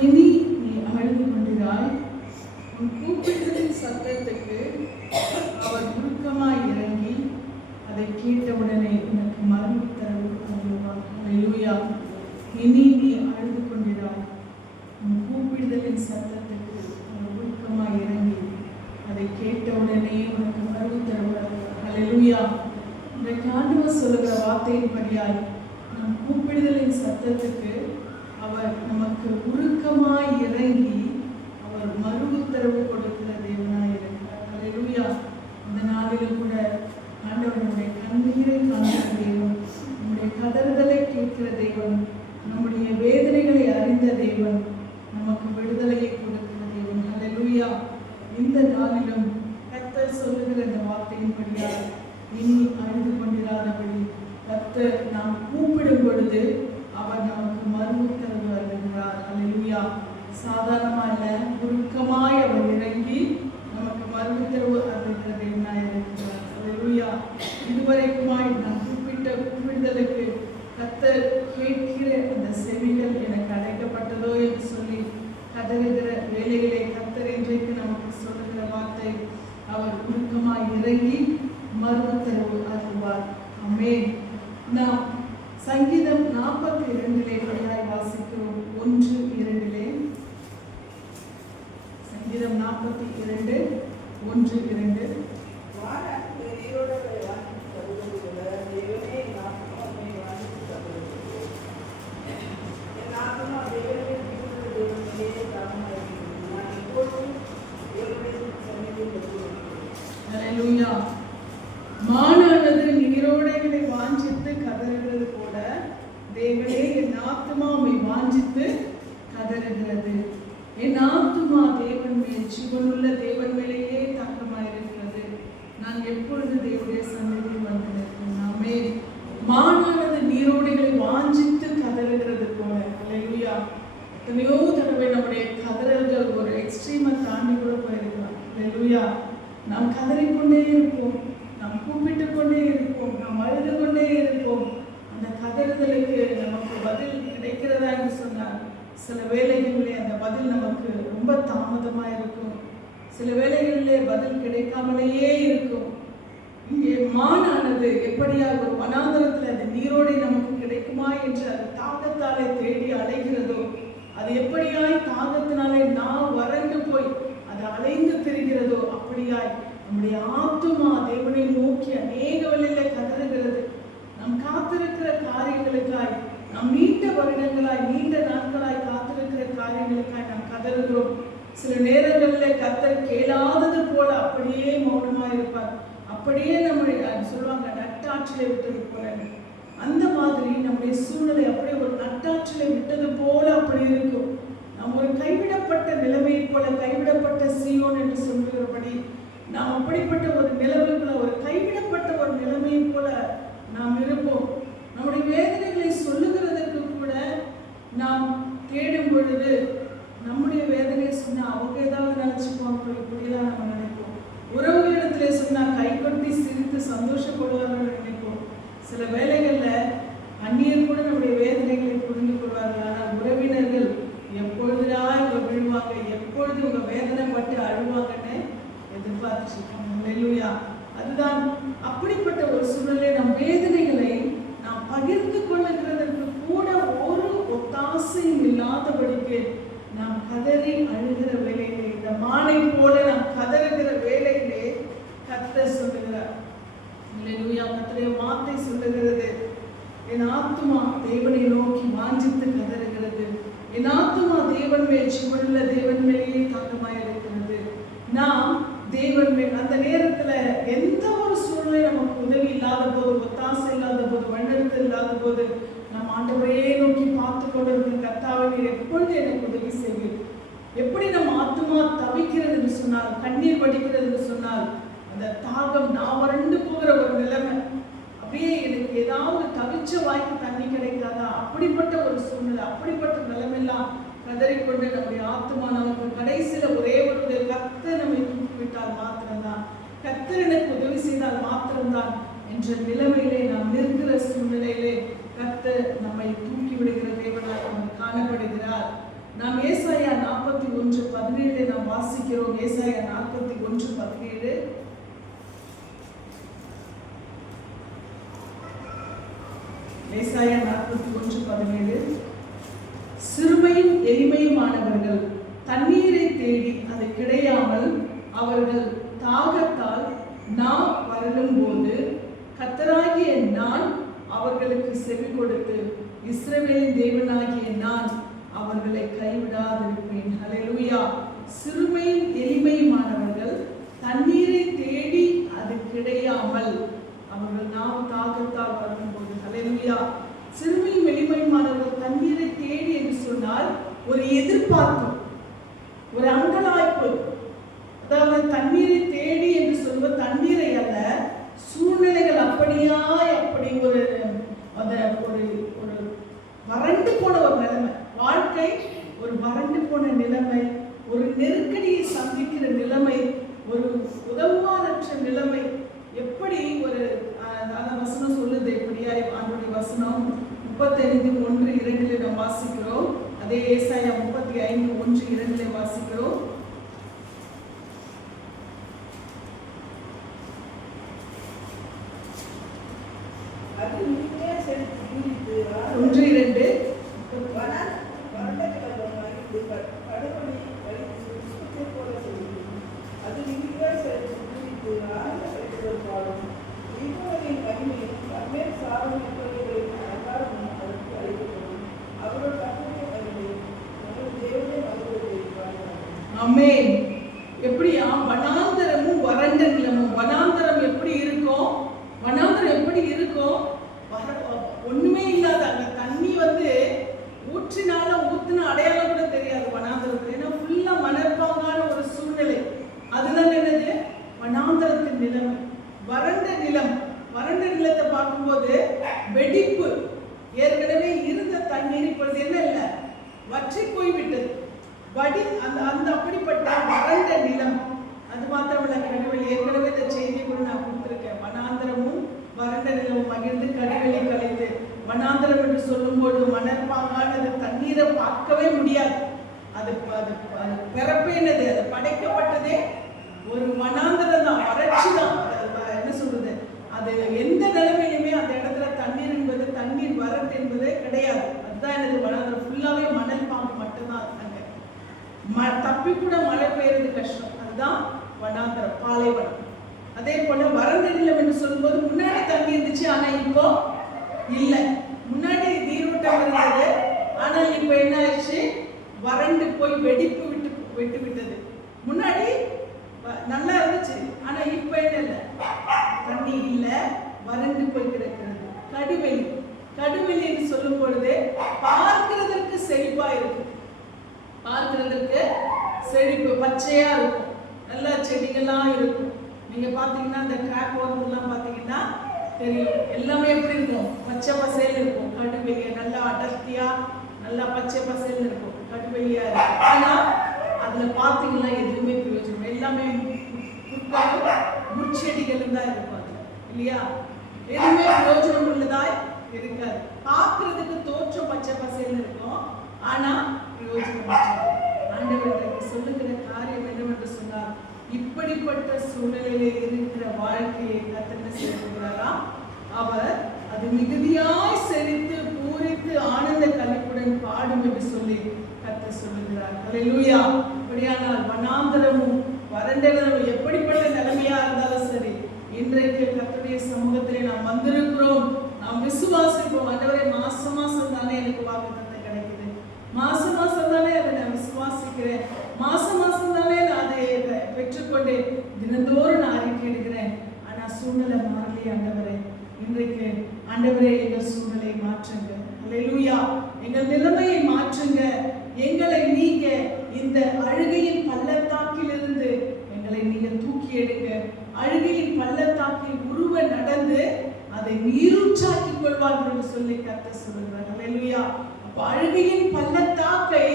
இனி நீ அழுது கொண்டிராய், உன் கூப்பிடுதலின் சத்தத்துக்கு அவர் உருக்கமாய் இறங்கி அதை கேட்டவுடனே உனக்கு மறு உத்தரவு அருளுவார். அல்லேலூயா. இனி நீ அழுது கொண்டிராய், உன் கூப்பிடுதலின் சத்தத்துக்கு அவர் உருக்கமாய் இறங்கி அதை கேட்டவுடனே உனக்கு மறு உத்தரவு அருளுவார். அல்லேலூயா. இன்றைக்கு ஆண்டவர் சொல்லுகிற வார்த்தையின்படியாய் நம் கூப்பிடுதலின் சத்தத்துக்கு அவர் நமக்கு உருக்கமாய் இறங்கி அவர் மறு உத்தரவு கொடுக்கிற தேவனாய் இருக்கிறார். அல்லேலூயா. இந்த நாளிலும் கூட ஆண்டவர் நம்முடைய கண்ணீரை காண்கிற தேவன், நம்முடைய கதறுதலை கேட்கிற தேவன், நம்முடைய வேதனைகளை அறிந்த தேவன், நமக்கு விடுதலையை கொடுக்கிற தேவன். அல்லேலூயா. இந்த நாளிலும் கர்த்தர் சொல்லுகிற இந்த வார்த்தையின்படியாக இனி அழுது கொண்டிராதபடி கர்த்தர் நாம் கூப்பிடும் பொழுது அவர் நமக்கு மறு உத்தரவு அருளுகிறார். அல்லேலூயா. சாதாரணமாக உருக்கமாய் அவர் இறங்கி நமக்கு மறு உத்தரவு அருளுகிற தேவனாய் இருக்கிறார். அல்லேலூயா. இதுவரைக்குமாய் நான் கூப்பிடுதலுக்கு கர்த்தர் கேட்கிற அந்த செவிகள் எனக்கு அடைக்கப்பட்டதோ என்று சொல்லி கதறுகிற வேலைகளை கர்த்தர் இன்றைக்கு நமக்கு சொல்லுகிற வார்த்தை, அவர் உருக்கமாய் இறங்கி மறு உத்தரவு அருள்வார். ஆமென். நாம் சங்கீதம் 42 படியாய் வாசிக்கிறோம். 1-2. சங்கீதம் 42 1-2. அல்லேலூயா. மானானது நீரோடைகளை வாஞ்சித்து கதறுகிறது போல தேவனே என் ஆத்துமா உம்மை வாஞ்சித்து கதறுகிறது. என் ஆத்துமா தேவன் மேல், ஜீவனுள்ள தேவன் மேலேயே தாக்கமாயிருக்கிறது. நான் எப்பொழுது தேவனுடைய சந்நிதியில் வந்து நிற்கிறேன். ஆமென். மானானது நீரோடைகளை வாஞ்சித்து கதறுகிறது போல. அல்லேலூயா. எத்தனையோ தடவை நம்முடைய கதறல்கள் ஒரு எக்ஸ்ட்ரீமை தாண்டி கூட போயிருக்கலாம். அல்லேலூயா. நாம் கதறிக்கொண்டே இருப்போம், நாம் கூப்பிட்டு கொண்டே இருப்போம், நாம் அழுது கொண்டே இருப்போம். அந்த கதறுதலுக்கு நமக்கு பதில் கிடைக்கிறதா என்று சொன்னார். சில வேளைகளிலே அந்த பதில் நமக்கு ரொம்ப தாமதமாக இருக்கும், சில வேளைகளிலே பதில் கிடைக்காமலேயே இருக்கும். இங்கே மானானது எப்படியாக ஒரு வனாந்தரத்தில் அந்த நீரோடை நமக்கு கிடைக்குமா என்று அது தாகத்தாலே தேடி அலைகிறதோ, அது எப்படியாய் தாகத்தினாலே நான் வறண்டு போய் அது அலைந்து திரிகிறதோ, அப்படியாய் நம்முடைய ஆத்துமா தேவனை நோக்கி அநேக வழியில கதறுகிறது. நாம் காத்திருக்கிற காரியங்களுக்காய், நாம் நீண்ட வருடங்களாய் நீண்ட நாட்களாய் காத்திருக்கிற காரியங்களுக்காய் நாம் கதறுகிறோம். சில நேரங்களில் கர்த்தர் கேளாதது போல அப்படியே மௌனமாக இருப்பார். அப்படியே நம்முடைய சொல்லுவாங்க நட்டாற்றிலே விட்டது போல. அந்த மாதிரி நம்முடைய சூழ்நிலை அப்படியே ஒரு நட்டாற்றிலே விட்டது போல அப்படி இருக்கும். நாம் ஒரு கைவிடப்பட்ட நிலைமையை போல, கைவிடப்பட்ட சீயோன் என்று சொல்லுகிறபடி நாம் அப்படிப்பட்ட ஒரு நிலைமைக்குள்ள, ஒரு கைவிடப்பட்ட ஒரு நிலைமையை போல நாம் இருப்போம். நம்முடைய வேதனைகளை சொல்லுகிறதற்கு கூட நாம் தேடும் பொழுது நம்முடைய வேதனையை சொன்னா அவங்க ஏதாவது நினைச்சுக்குவாங்க, இப்படியெல்லாம் நம்ம நினைப்போம். உறவுகளிடத்திலே சொன்னா கை கொட்டி சிரித்து சந்தோஷப்படுவார்கள் நினைப்போம். சில வேளைகளில் அந்நியர் கூட நம்முடைய வேதனைகளை புரிந்து கொள்வார்கள். ஆனால் உறவினர்கள் எப்பொழுதுடா இவங்க விழுவாங்க, எப்பொழுது இவங்க வேதனை பட்டு அழுவாங்கன்னு எதிர்பார்த்துருக்காங்க. அல்லேலூயா. அதுதான் அப்படிப்பட்ட ஒரு சூழலை நம் வேதனைகளை நாம் பகிர்ந்து கொள்ளுகிறதற்கு கூட ஒரு ஒத்தாசையும் இல்லாதபடிக்கு நாம் கதறி அழுகிற வேலையிலே, இந்த மானை போல நாம் கதறுகிற வேலையிலே கர்த்தர் சொல்லுகிறார். அல்லேலூயா. கர்த்தருடைய வார்த்தை சொல்லுகிறது, என் ஆத்துமா தேவனை நோக்கி வாஞ்சித்து கதறுகிறது. என் ஆத்துமா தேவன் மேல், ஜீவனுள்ள தேவன் மேலேயே தாக்கமாய் இருக்கிறது. நாம் தேவன் மேல் அந்த நேரத்துல எந்த ஒரு சூழ்நிலை நமக்கு உதவி இல்லாத போது, ஒத்தாசை இல்லாத போது, வழிநடத்தல் இல்லாத போது நாம் ஆண்டவரையே நோக்கி பார்த்து கொண்டிருக்கிற கர்த்தாவே, நீர் எப்பொழுது எனக்கு உதவி செய்வீர், எப்படி நம்ம ஆத்மா தவிக்கிறது என்று சொன்னால், கண்ணீர் வடிக்கிறது என்று சொன்னால், அந்த தாகம் நான் வறண்டு போகிற ஒரு நிலைமை, அப்படியே எனக்கு ஏதாவது தவிச்ச வாய்க்கு தண்ணி கிடைக்காதா, அப்படிப்பட்ட ஒரு சூழ்நிலை, அப்படிப்பட்ட நிலைமையெல்லாம் கதறிக்கொண்டு நம்முடைய ஆத்மா நமக்கு கடைசியில ஒரே ஒரு கர்த்தர் நம்மை தூக்கிவிட்டால் மாத்திரம்தான், கர்த்தர் எனக்கு உதவி செய்தால் மாத்திரம்தான் என்ற நிலைமையிலே நாம் நிற்கிற சூழ்நிலையிலே கர்த்தர் நம்மை தூக்கி விடுகிற தேவனாக அவர் காணப்படுகிறார். நாம் ஏசாயா 41:17 நாம் வாசிக்கிறோம். ஏசாயா 41:17. ஏசாயா 41:17. சிறுமையும் எளிமையுமானவர்கள் தண்ணீரை தேடி அது கிடையாமல் அவர்கள் தாகத்தால் நாம் வரலும் போது கர்த்தராகிய நான் அவர்களுக்கு செவி கொடுத்து இஸ்ரவேலின் தேவனாகிய நான் அவர்களை கைவிடாதிருப்பேன். ஹல்லேலூயா. சிறுமையும் எளிமையுமானவர்கள் தண்ணீரை தேடி அது கிடையாமல் அவர்கள் நாம் தாகத்தால் வரும்போது, ஹல்லேலூயா, சிறுமையும் எளிமையுமானவர்கள் தண்ணீரை தேடி என்று சொன்னால் ஒரு எதிர்பார்ப்பு, ஒரு அங்கலாய்ப்பு. அதாவது தண்ணீரை தேடி என்று சொல்வது தண்ணீரை அல்ல, சூழ்நிலைகள் அப்படியாய் அப்படி ஒரு வறண்டு போன ஒரு நிலைமை, வாழ்க்கை ஒரு வறண்டு போன நிலைமை, ஒரு நெருக்கடியை சந்திக்கிற நிலைமை, ஒரு உதவுமானற்ற நிலைமை. எப்படி ஒரு அந்த வசனம் சொல்லுது, எப்படியா அவனுடைய வசனம் 35:1-2 நாம் வாசிக்கிறோம். அதே ஏசாயா 35:1-2 வாசிக்கிறோம். ஆமென். எப்படியா வனாந்தரமும் வறண்ட நிலமும். வனாந்தரம் எப்படி இருக்கும்? வனாந்தரம் எப்படி இருக்கும்? ஒண்ணுமே இல்லாத அங்க தண்ணி ஊற்றினால ஊத்துன அடையாளம் கூட தெரியாது வனாந்தரத்துல. ஏன்னா ஃபுல்லா மணற்பாங்கான ஒரு சூழ்நிலை. அதுதான் என்னது? வனாந்தரத்தின் நிலைமை, வறண்ட நிலம். வறண்ட நிலத்தை பார்க்கும்போது வெடிப்பு, ஏற்கனவே இருந்த தண்ணீர் இப்பொழுது என்ன இல்லை, வற்றி போய்விட்டது. அந்த அப்படிப்பட்ட வறண்ட நிலம். அது மாத்திரமல்ல, கடிவெளி. ஏற்கனவே இந்த செய்தியை கூட நான் கொடுத்திருக்கேன். வனாந்தரமும் வறண்ட நிலமும் மகிழ்ந்து கடிவெளி கலைந்து. வனாந்தரம் என்று சொல்லும்போது மணற்பாங்கானது, தண்ணீரை பார்க்கவே முடியாது. அது பிறப்பேனது, அது படைக்கப்பட்டதே ஒரு வனாந்தரம் தான், வறட்சி தான். என்ன சொல்றது, அது எந்த நிலைமையிலுமே அந்த இடத்துல தண்ணீர் என்பது, தண்ணீர் வறட்டு என்பதே கிடையாது. அதுதான் எனது வனாந்தரம். ஃபுல்லாவே மணல் பாங்கு மட்டும்தான் இருக்காங்க. தப்பி கூட மழை பெய்யறது கஷ்டம். அதுதான் வனாந்தரம், பாலைவனம். அதே போல வறண்ட நிலம் என்று சொல்லும்போது முன்னாடி தண்ணி இருந்துச்சு, ஆனா இப்போ இல்லை. முன்னாடி நீரோட்டம் இருந்தது, ஆனால் இப்போ என்ன ஆயிடுச்சு, வறண்டு போய் வெடிப்பு விட்டு விட்டது. முன்னாடி நல்லா இருந்துச்சு, ஆனா இப்ப என்ன இல்லை, தண்ணி இல்லை, வறண்டு போய் கிடக்கிறது. கடுவெளி. கடுவெளி என்று சொல்லும் பொழுது பார்க்கிறதற்கு செழிப்பா இருக்கு, பார்க்கிறதற்கு செழிப்பு, பச்சையா இருக்கும், நல்லா செடிகள்லாம் இருக்கும். நீங்க பாத்தீங்கன்னா இந்த ட்ராக் ஓரத்துலாம் பாத்தீங்கன்னா தெரியும், எல்லாமே எப்படி இருக்கும், பச்சை பசேல் இருக்கும். கடுவெளிய நல்லா அடர்த்தியா நல்லா பச்சை பசேல் இருக்கும், கடுவெளியா இருக்கும். ஆனா அதுல பாத்தீங்கன்னா எதுவுமே பிரயோஜனம், எல்லாமே முட்செடிகள் தான் இருக்கும் அதுல, இல்லையா? எதுவுமே பிரயோஜனம் உள்ளதாய் இருக்காது. பார்க்கறதுக்கு தோற்றம் பச்சை பசேல் இருக்கும், ஆனா பிரயோஜனம். ஆண்டவர் சொல்லுகிற காரியம் என்னவென்று சொன்னார், இப்படிப்பட்ட சூழ்நிலையிலே இருக்கிற வாழ்க்கையை கர்த்தர் செய்கிறாரா, அவர் அது மிகுதியாய் செழித்து பூரித்து ஆனந்த களிப்புடன் பாடும் என்று சொல்லி கர்த்தர் சொல்லுகிறார். ஹல்லேலூயா. அப்படியானால் வனாந்தரமும் வறண்ட நிலமும் எப்படிப்பட்ட நிலைமையா இருந்தாலும் சரி, இன்றைக்கு கர்த்தருடைய சமூகத்திலே நாம் வந்திருக்கிறோம். நாம் விசுவாசிப்போம். ஆண்டவரே, மாசம் மாசம் தானே எனக்கு வாக்குத்தத்தம் கிடைக்குது, மாசம் மாசம் தானே அதை நான் விசுவாசிக்கிறேன், மாசம் மாசம் தானே நான் அதை பெற்றுக்கொண்டு தினந்தோறும் நான் அறிக்கை எடுக்கிறேன். ஆனா சூழ்நிலை மாறலையே ஆண்டவரே. இன்றைக்கு ஆண்டவரே, எங்கள் சூழ்நிலையை மாற்றுங்க. ஹல்லேலூயா. எங்கள் நிலைமையை மாற்றுங்க. எங்களை நீங்க இந்த அழுகையின் பள்ளத்தாக்கிலிருந்து எங்களை நீங்க தூக்கி எடுங்க. அழுகையின் பள்ளத்தாக்கில் உருவ நடந்து அதை நீரூற்றாக்கிக் கொள்வார்கள் என்று சொல்லி கர்த்தர் சொல்கிறார். அல்லேலூயா. அப்ப அழுகையின் பள்ளத்தாக்கை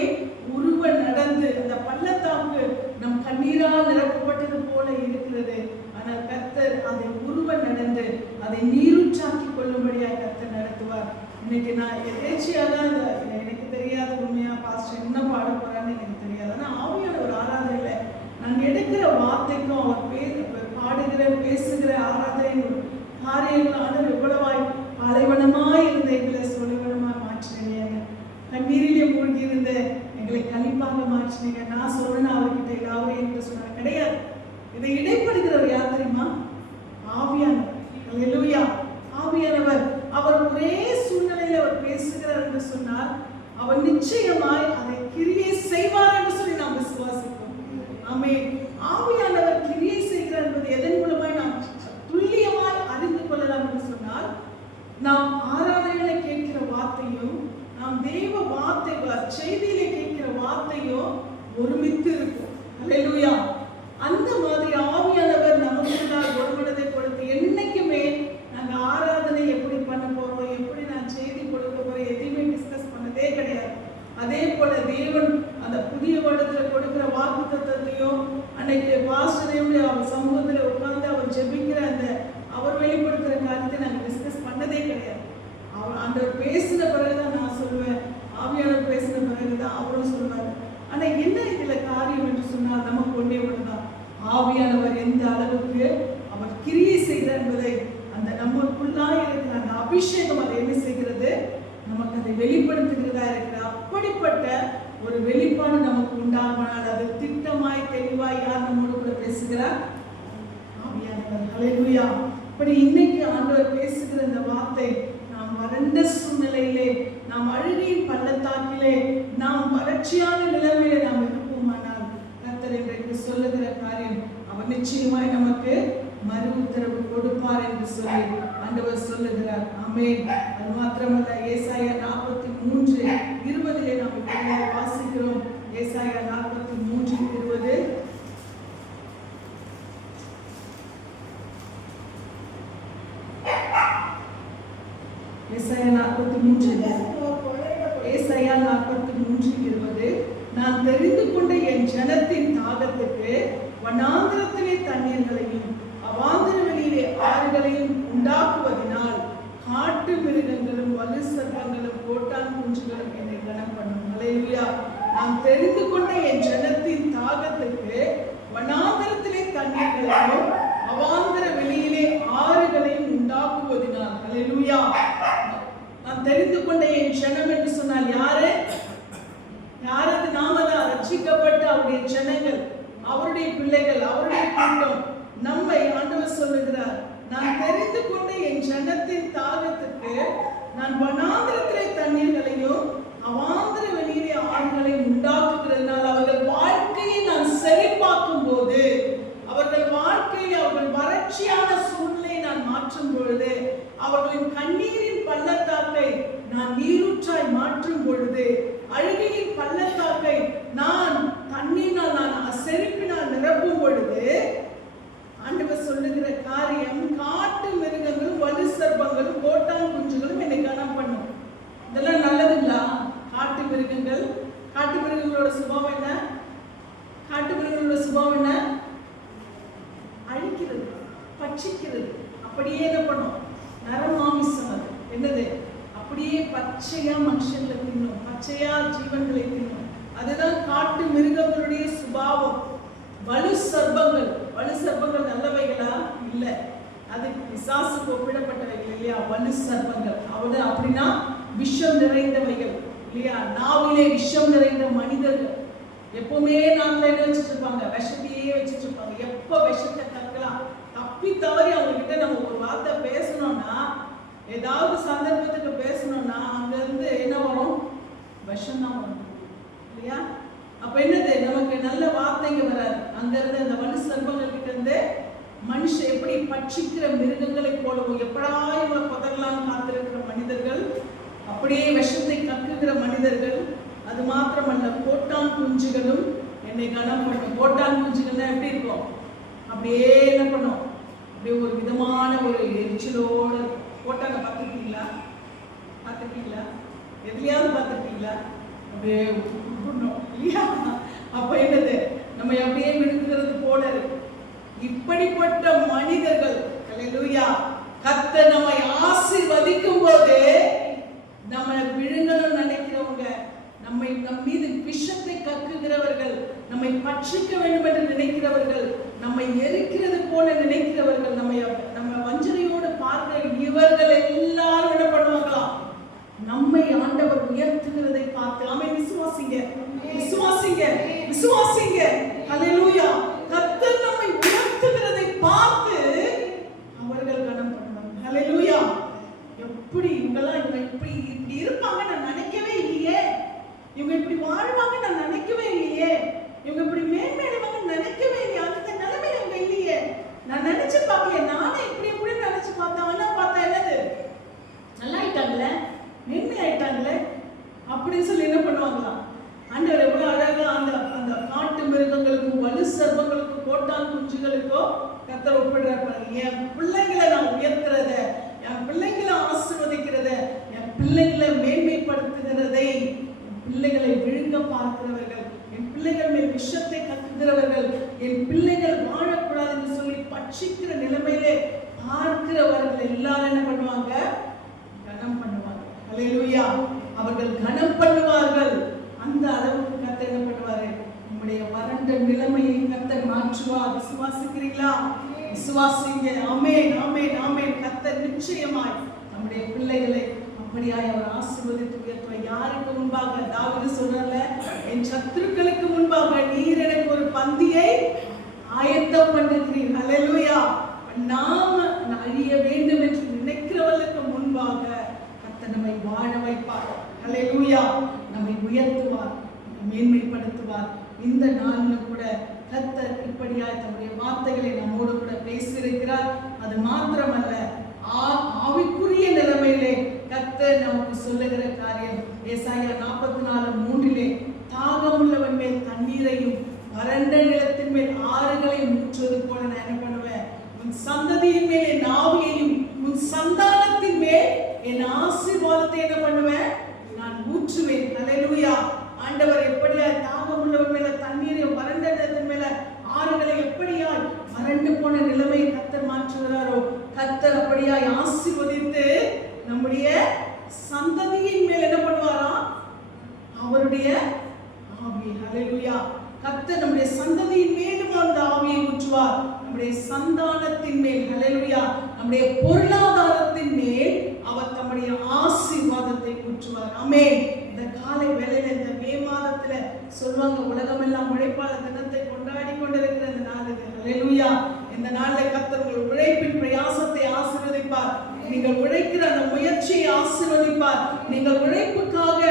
உருவ நடந்து, அந்த பள்ளத்தாக்கு நம் கண்ணீரால் நிரப்பப்பட்டது போல இருக்கிறது. ஆனால் கர்த்தர் அதை உருவ நடந்து அதை நீரூற்றாக்கிக் கொள்ளும்படியாக கர்த்தர் நடத்துவார். இன்னைக்கு நான் எதேச்சியாக தான் எனக்கு தெரியாத உண்மையா பாஸ்டர் என்ன பாட போறான்னு எனக்கு தெரியாது. ஆனால் ஆவியான ஒரு ஆராதனையில நான் எடுக்கிற வார்த்தைக்கும் அவர் பாடுகிற பேசுகிற ஆராதனை காரியங்களான எவ்வளவாய் பாலைவனமாய் இருந்த எங்களை சொலைவனமாய் மாற்றினீங்க. கண்ணீரிலே மூழ்கி இருந்த எங்களை கழிப்பாக மாற்றினீங்க. நான் சொல்றேன் அவர்கிட்ட எல்லாரும் என்று சொன்னாங்க கிடையாது. இதை இடைப்படுகிறவர் யார் தெரியுமா? ஆவியானவர். அல்லேலூயா. ஆவியானவர் அவர் ஒரே சூழ்நிலையில் அவர் பேசுகிறார் என்று சொன்னால் அவர் நிச்சயமாய் அதை கிரியை செய்வார் என்று சொல்லி நாம் விசுவாசிப்போம். ஆமென். ஆவியானவர் கிரியை செய்கிறார் என்பது எதன் மூலமாய் நாம் துல்லியமாய் அறிந்து கொள்ளலாம் என்று சொன்னால், நாம் ஆராதனையில கேட்கிற வார்த்தையும் நாம் தேவ வார்த்தை செய்தியில கேட்கிற வார்த்தையும் ஒருமித்து இருக்கும். அல்லேலூயா. அந்த மாதிரி ஆவியானவர் நமக்குள்ளால் ஒருமனதை கொடுத்து என்னைக்குமே நாங்கள் ஆராதனை எப்படி பண்ண போறோம், எப்படி நான் செய்தி கொடுக்க போறோம் எதையுமே டிஸ்கஸ் பண்ணதே கிடையாது. அதே போல தேவன் அந்த புதிய வருடத்துல கொடுக்கிற வாக்குத்தத்தத்தையும் அன்னைக்கு பாஸ்டரையும் அவர் சமூகத்தில் உட்கார்ந்து அவர் ஜெபிக்கிற அந்த அவர் வெளிப்படுத்துகிற காரியத்தை நாங்கள் டிஸ்கஸ் பண்ணதே கிடையாது. அவர் அந்த பேசின பிறகுதான் நான் சொல்லுவேன், ஆவியானவர் பேசின பிறகுதான் அவரும் சொல்லுவார். ஆனா என்ன இதுல காரியம் என்று சொன்னால் நமக்கு ஒன்றே ஒன்றுதான், ஆவியானவர் எந்த அளவுக்கு அவர் கிரியை செய்கிறார் என்பதை அந்த நமக்குள்ளாய் இருக்கிற அந்த அபிஷேகம் அதை என்ன செய்கிறது, நமக்கு அதை வெளிப்படுத்துகிறதா இருக்கிற அப்படிப்பட்ட ஒரு வெளிப்பாடு நமக்கு உண்டானால் அது திட்டமாய் தெளிவாய் யார் நம்மோடு கூட பேசுகிறார்? ஆவியானவர். அல்லேலூயா. இப்படி இன்னைக்கு ஆண்டவர் பேசுகிற இந்த வார்த்தை நாம் வறண்ட சூழ்நிலையிலே, நாம் அழுகையின் பள்ளத்தாக்கிலே, நாம் வறட்சியான நிலைமையிலே நாம் இருப்போமானால் கர்த்தர் இன்றைக்கு சொல்லுகிற காரியம் அவர் நிச்சயமாய் நமக்கு மறு உத்தரவு கொடுப்பார் என்று சொல்லி ஆண்டவர் சொல்லுகிறார். ஆமென். அது மாத்திரமல்ல, ஏசாயா 43:20 நாம் இப்படியே வாசிக்கிறோம். ஏசாயா 43:20 ஏசாயா 43:20 நான் தெரிந்து கொண்ட என் ஜனத்தின் தாகத்துக்கு வனாந்திரத்திலே தண்ணீர்களையும் அவாந்தர வெளியிலே ஆறுகளையும் உண்டாக்குவதனால் காட்டு மிருகங்களும் வலு சர்ப்பங்களும் கோட்டான் குஞ்சுகளும் என்னை கனம் பண்ணும். அல்லேலூயா. நான் தெரிந்து கொண்ட என் ஜனத்தின் தாகத்துக்கு வனாந்திரத்திலே தண்ணீர்களையும் அவாந்தர வெளியிலே ஆறுகளையும் உண்டாக்குவதனால். அல்லேலூயா. நான் தெரிந்து கொண்ட என் ஜனம் என்று சொன்னால் யாரு? யாரது? நாம தான் ரட்சிக்கப்பட்ட அவருடைய ஜனங்கள், அவருடைய பிள்ளைகள், அவருடைய கூட்டம். நம்மை ஆண்டவர் சொல்லுகிறார், நான் தெரிந்து கொண்ட என் ஜனத்தின் தாகத்துக்கு நான் வனாந்திரத்திலே தண்ணீர்களையும் அவாந்தர வெளியிலே ஆறுகளையும் உண்டாக்குகிறதுனால் அவர்கள் வாழ்க்கையை நான் செழிப்பாக்கும் போது, அவர்கள் வாழ்க்கையில் அவர்கள் வறட்சியான சூழ்நிலையை நான் மாற்றும் பொழுது, அவர்களின் கண்ணீரின் பள்ளத்தாக்கை நான் நீரூற்றாய் மாற்றும் பொழுது, அழுகையின் பள்ளத்தாக்கை நான் தண்ணீரினால் நான் செழிப்பினால் நிரப்பும் பொழுது, ஆண்டவர் சொல்லுகிற காரியம் காட்டு மிருகங்களும் வலு சர்ப்பங்களும் கோட்டான் குஞ்சுகளும் என்னை கனம் பண்ணும். இதெல்லாம் நல்லதுங்களா? காட்டு மிருகங்களோட சுபாவம் என்ன? காட்டு மிருகங்களோட சுபாவம் என்ன? அழிக்கிறது, பட்சிக்கிறது. அப்படியே என்ன பண்ணும்? நரமாமிசம். அது என்னது? அப்படியே பச்சையா மனுஷங்களை தின்னும், பச்சையா ஜீவன்களை தின்னும். அதுதான் காட்டு மிருகங்களுடைய சுபாவம். வலு சர்ப்பங்கள் நல்லவைகளா? இல்ல, அது பிசாசுக்கு ஒப்பிடப்பட்டவைகள் இல்லையா? வலு சர்ப்பங்கள் அவரு அப்படின்னா விஷம் நிறைந்தவைகள் இல்லையா? நாவிலே விஷம் நிறைந்த மனிதர்கள். எப்பவுமே நாங்கள என்ன வச்சுட்டு இருப்பாங்க? விஷத்தையே வச்சுட்டு இருப்பாங்க. எப்ப விஷத்தை கற்கலாம், தப்பி தவறி அவங்க கிட்ட நம்ம ஒரு வார்த்தை பேசணும்னா, ஏதாவது சந்தர்ப்பத்துக்கு பேசணும்னா அங்க இருந்து என்ன வரும்? விஷம் தான் வரும் இல்லையா? அப்ப என்னது? நமக்கு நல்ல வார்த்தைங்க வராது. அங்க இருந்து அந்த வலு சர்ப்பங்கள் கிட்ட இருந்து மனுஷன் எப்படி பட்சிக்கிற மிருகங்களை போலவும், எப்படா இவங்களை கொதறலாம் காத்திருக்கிற மனிதர்கள், அப்படியே விஷத்தை கக்குகிற மனிதர்கள். அது மாத்திரமல்ல கோட்டான் குஞ்சுகளும் என்னை கனம் பண்ணும். கோட்டான் குஞ்சுகள்னா எப்படி இருக்கும்? அப்படியே என்ன பண்ணும்? அப்படியே ஒரு விதமான ஒரு எரிச்சலோடு. கோட்டானை பார்த்துருக்கீங்களா? எதுலையாவது பார்த்துருக்கீங்களா? அப்படியே பண்ணும் இல்லையா? அப்ப என்னது, நம்ம அப்படியே விழுங்குறது போல இருக்கு. இப்படிப்பட்ட மனிதர்கள், அல்லேலூயா, கர்த்தர் நம்மை ஆசீர்வதிக்கும் போது நம்ம விழுங்கணும்னு நினைக்கிறவங்க, நம்மை நம் மீது விஷத்தை கக்குகிறவர்கள், நம்மை பட்சிக்க வேண்டும் என்று நினைக்கிறவர்கள், நம்மை எரிக்கிறது போல நினைக்கிறவர்கள், நம்ம வஞ்சனையோடு பார்க்கிற இவர்கள் எல்லாரும் என்ன பண்ணுவாங்களாம்? நம்மை ஆண்டவர் உயர்த்துகிறதை பார்த்து ஆமென். விசுவாசிங்க, விசுவாசிங்க, விசுவாசிங்க. ஹல்லேலூயா. கர்த்தர் நம்மை உயர்த்துகிறதை பார்த்து அவர்கள் கனம் பண்ணுவாங்க. ஹல்லேலூயா. எப்படி இவங்கெல்லாம் இப்படி இருப்பாங்க நான் நினைக்கவே இல்லையே, இவங்க இப்படி வாழ்வாங்க நான் நினைக்கவே இல்லையே, இவங்க இப்படி மேன்மேடைவாங்க நினைக்கவே இல்லையே, அந்த நிலைமையில இவங்க இல்லையே, நான் நினைச்சு பார்க்கல, நானே இப்படி இப்படி நினைச்சு பார்த்தேன். ஆனா பார்த்தா என்னது, நல்லா ஆயிட்டாங்களே, மேன்மை ஆயிட்டாங்களே அப்படின்னு சொல்லி என்ன பண்ணுவாங்களாம்? ஆண்டவர் எவ்வளவு அழகா அந்த அந்த காட்டு மிருகங்களுக்கும் வலு சர்ப்பங்களுக்கும் கோட்டான் குஞ்சுகளுக்கோ கர்த்தர் ஒப்பிடுறாரு. என் பிள்ளைங்களை நான் உயர்த்துறத, என் பிள்ளைங்களை ஆசீர்வதிக்கிறத, என் பிள்ளைகளை மேன்மைப்படுத்துகிறதை, என் பிள்ளைகளை விழுங்க பார்க்கிறவர்கள், என் பிள்ளைகள் மேல் விஷத்தை கக்குகிறவர்கள், என் பிள்ளைகள் வாழக்கூடாது என்று சொல்லி பட்சிக்கிற நிலைமையிலே பார்க்கிறவர்கள் எல்லாரும் என்ன பண்ணுவாங்க? கனம் பண்ணுவாங்க. அல்லேலூயா. அவர்கள் கனம் பண்ணுவார்கள். அந்த அளவுக்கு கர்த்தர் என்ன பண்ணுவாரு? நம்முடைய வறண்ட நிலைமையை கர்த்தர் மாற்றுவார். விசுவாசிக்கிறீங்களா? விசுவாசிங்க. ஆமென், ஆமென், ஆமென். கர்த்தர் நிச்சயமாய் நம்முடைய பிள்ளைகளை அப்படியாய் அவர் ஆசீர்வதித்து உயர்த்துவார். யாருக்கு முன்பாக? தாவீது சொல்றார்ல, என் சத்துருக்களுக்கு முன்பாக நீர் எனக்கு ஒரு பந்தியை ஆயத்தம் பண்ணுகிறீர். அல்லேலூயா. நாம் அழிய வேண்டும் என்று நினைக்கிறவர்களுக்கு முன்பாக கர்த்தர் நம்மை வாழ வைப்பார். அல்லேலூயா. நம்மை உயர்த்துவார், மேன்மைப்படுத்துவார். இந்த நாளிலும் கூட கர்த்தர் இப்படியாய் தன்னுடைய வார்த்தைகளை நம்மோடு கூட பேசியிருக்கிறார். அது மாத்திரமல்ல, ஆவிக்குரிய நிலைமையிலே கர்த்தர் நமக்கு சொல்லுகிற காரியம் ஏசாயா 44:3 தாகமுள்ளவன் மேல் தண்ணீரையும் வறண்ட நிலத்தின் மேல் ஆறுகளையும் ஊற்றுவது போல நான் என்ன பண்ணுவேன்? உன் சந்ததியின் மேல் என் ஆவியையும் உன் சந்தானத்தின் மேல் என் ஆசீர்வாதத்தை என்ன பண்ணுவேன்? நான் ஊற்றுவேன். அல்லேலூயா. ஆண்டவர் எப்படியாய் தாகமுள்ளவன் மேல தண்ணீரையும் வறண்ட நிலத்தின் மேல ஆறுகளை எப்படியாய் வறண்டு போன நிலைமையை கர்த்தர் மாற்றுகிறாரோ, கர்த்தர் அப்படியாய் ஆசீர்வதித்து நம்முடைய சந்ததியின் மேல் என்ன பண்ணுவாரா? அவருடைய ஆவி. அல்லேலூயா. கர்த்தர் நம்முடைய சந்ததியின் மேலும் அந்த ஆவியை ஊற்றுவார். நம்முடைய சந்தானத்தின் மேல், அல்லேலூயா, நம்முடைய பொருளாதாரத்தின் மேல் அவர் தம்முடைய ஆசீர்வாதத்தை ஊற்றுவார். ஆமென். இந்த காலை வேளையில இந்த மே மாதத்துல சொல்வாங்க, உலகமெல்லாம் உழைப்பாளர் தினத்தை கொண்டாடி கொண்டிருக்கிற இந்த நாள் இது. அல்லேலூயா. இந்த நாளில் கர்த்தர் உங்கள் உழைப்பின் பிரயாசத்தை ஆசீர்வதிப்பார். நீங்கள் உழைக்கிற அந்த முயற்சியை ஆசீர்வதிப்பார். நீங்கள் உழைப்புக்காக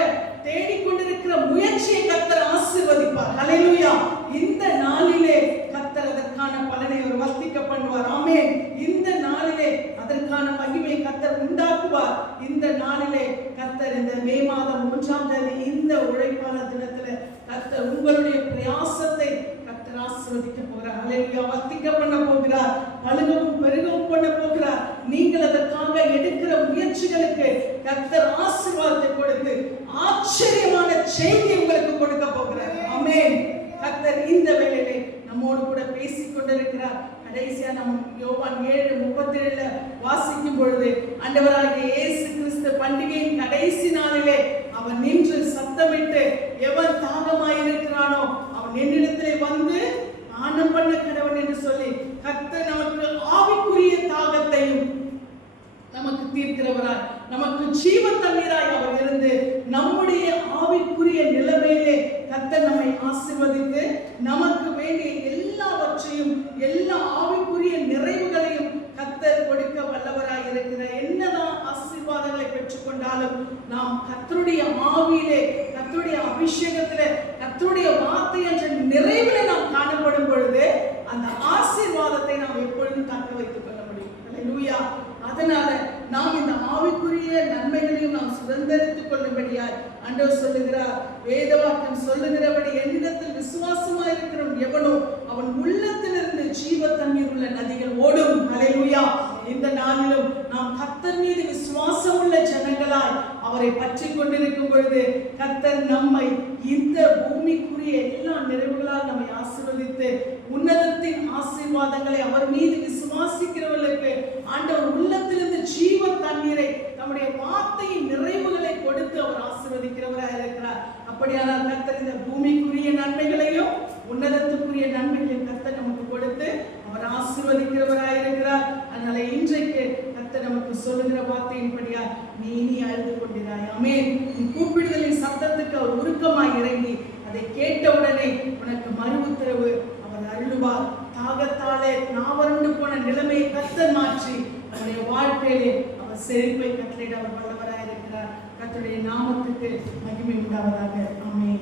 தேடிக்கொண்டிருக்கிற முயற்சியை கர்த்தர் ஆசீர்வதிப்பார். அல்லேலூயா. இந்த நாளிலே கர்த்தர் அதற்கான பலனை அவர் வர்த்திக்க பண்ணுவார். ஆமென். இந்த நாளிலே அதற்கான மகிமை கர்த்தர் உண்டாக்குவார். இந்த நாளிலே கர்த்தர் இந்த மே மாதம் 3ஆம் தேதி இந்த உழைப்பாளர் தினத்துல கர்த்தர் உங்களுடைய பிரயாசத்தை கர்த்தர் ஆசீர்வதிக்க போகிறார். அல்லேலூயா. வர்த்திக்க பண்ண போகிறார். பலுகவும் பெருகவும் பண்ண போகிறார். நீங்கள் அதற்காக எடுக்கிற முயற்சிகளுக்கு கர்த்தர் ஆசீர்வாதத்தை கொடுத்து ஆச்சரியமான செய்தி உங்களுக்கு கொடுக்க போகிறார். ஆமென். கர்த்தர் இந்த வேளையிலே நம்மோடு கூட பேசிக் கொண்டிருக்கிறார். கடைசியா நம்ம யோவான் 7:37 வாசிக்கும் பொழுது ஆண்டவராகிய இயேசு கிறிஸ்து பண்டிகையின் கடைசி நாளிலே அவர் நின்று சத்தமிட்டு, எவன் தாகமாயிருக்கிறானோ அவன் என்னிடத்திலே வந்து பானம் பண்ண கடவன் என்று சொல்லி கர்த்தர் நமக்கு ஆவிக்குரிய தாகத்தையும் நமக்கு தீர்க்கிறவராய், நமக்கு ஜீவ தண்ணீராய் அவர் இருந்து நம்முடைய ஆவிக்குரிய நிலைமையிலே கர்த்தர் நம்மை ஆசீர்வதித்து நமக்கு வேண்டிய எல்லாவற்றையும் எல்லா ஆவிக்குரிய நிறைவுகளையும் கர்த்தர் கொடுக்க வல்லவராய் இருக்கிறார். என்னதான் ஆசீர்வாதங்களை பெற்றுக்கொண்டாலும் நாம் கர்த்தருடைய ஆவியிலே, கர்த்தருடைய அபிஷேகத்திலே, கர்த்தருடைய வார்த்தை என்ற நிறைவிலே நாம் காணப்படும் பொழுது அந்த ஆசீர்வாதத்தை நாம் எப்பொழுதும் தக்க வைத்துக் கொள்ள முடியும். அல்லேலூயா. அதனால நாம் இந்த ஆவிக்குரிய நன்மைகளையும் நாம் சுதந்திரித்துக் கொள்ளும்படியாய் ஆண்டவர் சொல்லுகிறார். வேத வாக்கியம் நதிகள் ஓடும். ஹல்லேலூயா. இந்த நாளிலும் நாம் கர்த்தர் மீது விசுவாசம் உள்ள ஜனங்களாய் அவரை பற்றி கொண்டிருக்கும் பொழுது கர்த்தர் நம்மை இந்த பூமிக்குரிய எல்லா நிறைவுகளால் நம்மை ஆசீர்வதித்து உன்னதத்தின் ஆசீர்வாதங்களை அவர் மீது விசுவாசிக்கிறவர்களுக்கு ஆண்டவர் உள்ளத்திலிருந்து ஜீவ தண்ணீரை நம்முடைய வார்த்தையின் நிறைவுகளை கொடுத்து அவர் ஆசீர்வதிக்கிறவராக இருக்கிறார். அப்படியானால் கர்த்தர் இந்த பூமிக்குரிய நன்மைகளையும் உன்னதத்துக்குரிய நன்மைகளையும் கர்த்தர் நமக்கு கொடுத்து அவர் ஆசீர்வதிக்கிறவராக இருக்கிறார். அதனால இன்றைக்கு கர்த்தர் நமக்கு சொல்லுகிற வார்த்தையின்படியா நீ இனி அழுது கொண்டிராய். ஆமென். நீ கூப்பிடுதலின் சத்தத்துக்கு அவர் உருக்கமாய் இறங்கி அதை கேட்டவுடனே உனக்கு மறு உத்தரவு அவர் அருளுவார். தாகத்தாலே நாவறண்டு போன நிலைமையை கர்த்தர் மாற்றி நம்முடைய வாழ்க்கையிலே அவர் செழிப்பை கட்டளையிட அவர் வல்லவராக இருக்கிறார். கர்த்தருடைய நாமத்துக்கு மகிமை உண்டாவதாக. ஆமென்.